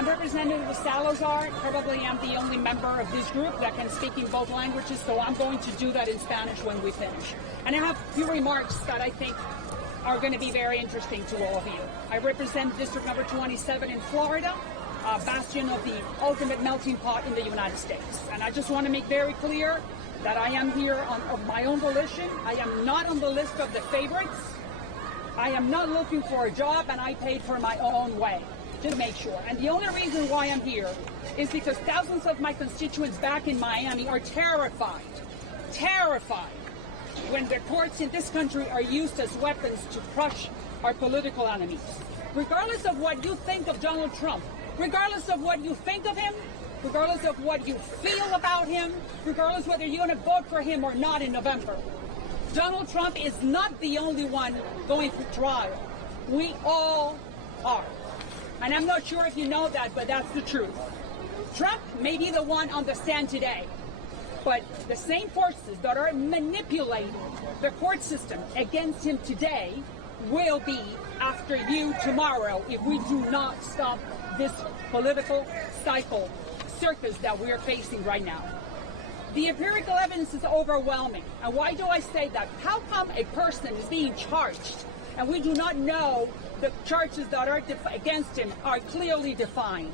I'm Representative Salazar. Probably am the only member of this group that can speak in both languages, so I'm going to do that in Spanish when we finish. And I have a few remarks that I think are going to be very interesting to all of you. I represent District Number 27 in Florida, a bastion of the ultimate melting pot in the United States. And I just want to make very clear that I am here of my own volition. I am not on the list of the favorites. I am not looking for a job, and I paid for my own way. Just make sure. And the only reason why I'm here is because thousands of my constituents back in Miami are terrified when the courts in this country are used as weapons to crush our political enemies. Regardless of what you think of Donald Trump, regardless of what you think of him, regardless of what you feel about him, regardless whether you're going to vote for him or not in November, Donald Trump is not the only one going through trial. We all are. And I'm not sure if you know that, but that's the truth. Trump may be the one on the stand today, but the same forces that are manipulating the court system against him today will be after you tomorrow if we do not stop this political cycle circus that we are facing right now. The empirical evidence is overwhelming. And why do I say that? How come a person is being charged and we do not know the charges that are against him are clearly defined?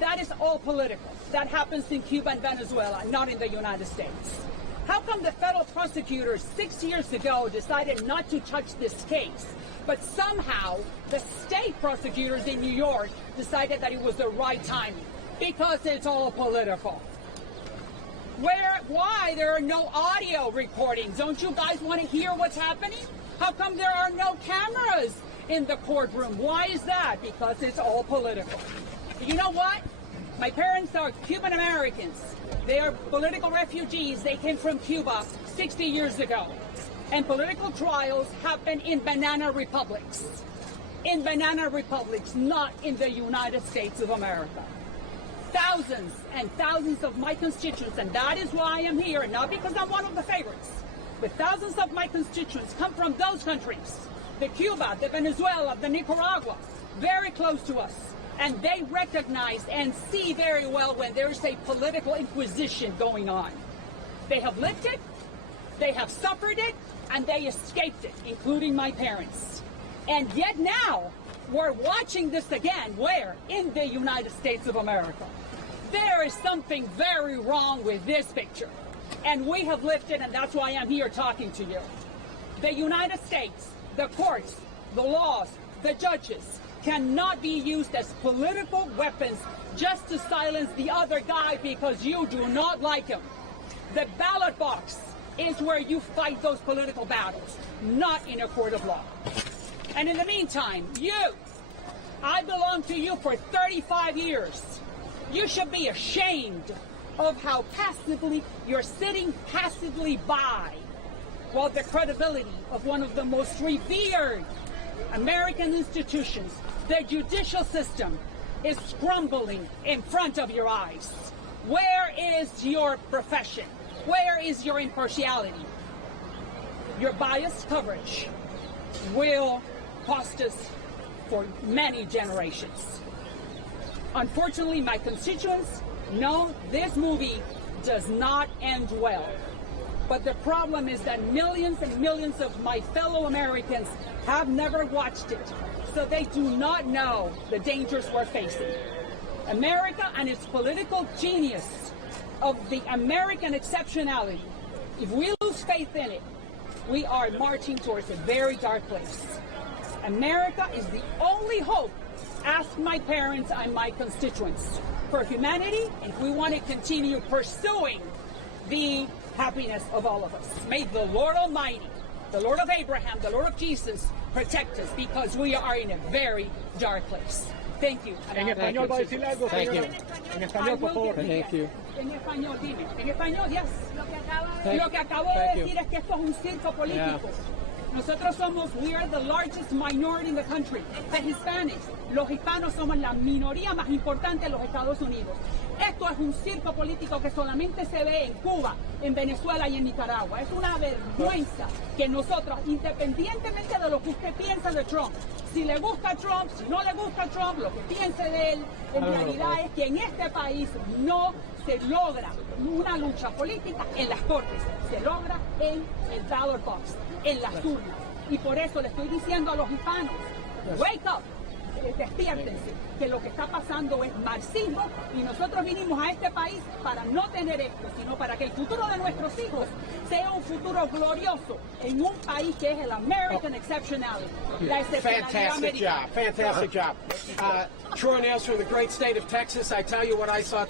That is all political. That happens in Cuba and Venezuela, not in the United States. How come the federal prosecutors 6 years ago decided not to touch this case, but somehow the state prosecutors in New York decided that it was the right timing? Because it's all political. Why there are no audio recordings? Don't you guys want to hear what's happening? How come there are no cameras in the courtroom? Why is that? Because it's all political. You know what? My parents are Cuban Americans. They are political refugees. They came from Cuba 60 years ago. And political trials happen in banana republics. In banana republics, not in the United States of America. Thousands and thousands of my constituents, and that is why I am here, not because I'm one of the favorites, but thousands of my constituents come from those countries, the Cuba, the Venezuela, the Nicaragua, very close to us. And they recognize and see very well when there's a political inquisition going on. They have lived it, they have suffered it, and they escaped it, including my parents. And yet now, we're watching this again. Where? In the United States of America. There is something very wrong with this picture. And we have lived it, and that's why I'm here talking to you. The United States, the courts, the laws, the judges cannot be used as political weapons just to silence the other guy because you do not like him. The ballot box is where you fight those political battles, not in a court of law. And in the meantime, I belong to you for 35 years. You should be ashamed of how passively you're sitting passively by while the credibility of one of the most revered American institutions, the judicial system, is crumbling in front of your eyes. Where is your profession? Where is your impartiality? Your biased coverage will cost us for many generations. Unfortunately, my constituents know this movie does not end well. But the problem is that millions and millions of my fellow Americans have never watched it, so they do not know the dangers we're facing. America and its political genius of the American exceptionality, if we lose faith in it, we are marching towards a very dark place. America is the only hope, ask my parents and my constituents, for humanity, and if we want to continue pursuing the happiness of all of us. May the Lord Almighty, the Lord of Abraham, the Lord of Jesus, protect us, because we are in a very dark place. Thank you. En español va a decirle algo, señora. En español, por favor. Thank you. En español, dime. En español, yes. Lo que acabo de decir es que esto es un circo político. Nosotros somos, we are the largest minority in the country, the Hispanics. Los hispanos somos la minoría más importante en los Estados Unidos. Esto es un circo político que solamente se ve en Cuba, en Venezuela y en Nicaragua. Es una vergüenza que nosotros, independientemente de lo que usted piensa de Trump, si le gusta Trump, si no le gusta Trump, lo que piense de él, en realidad es que en este país no se logra una lucha política en las cortes, se logra en el ballot box, en las urnas. Y por eso le estoy diciendo a los hispanos, wake up, despiértense, que lo que está pasando es marxismo y nosotros vinimos a este país para no tener esto, sino para que el futuro de nuestros hijos sea un futuro glorioso en un país que es el American Exceptionality. La excepcionalidad Fantastic americana. job. Fantastic job. Troy Nails from the great state of Texas. I tell you what I saw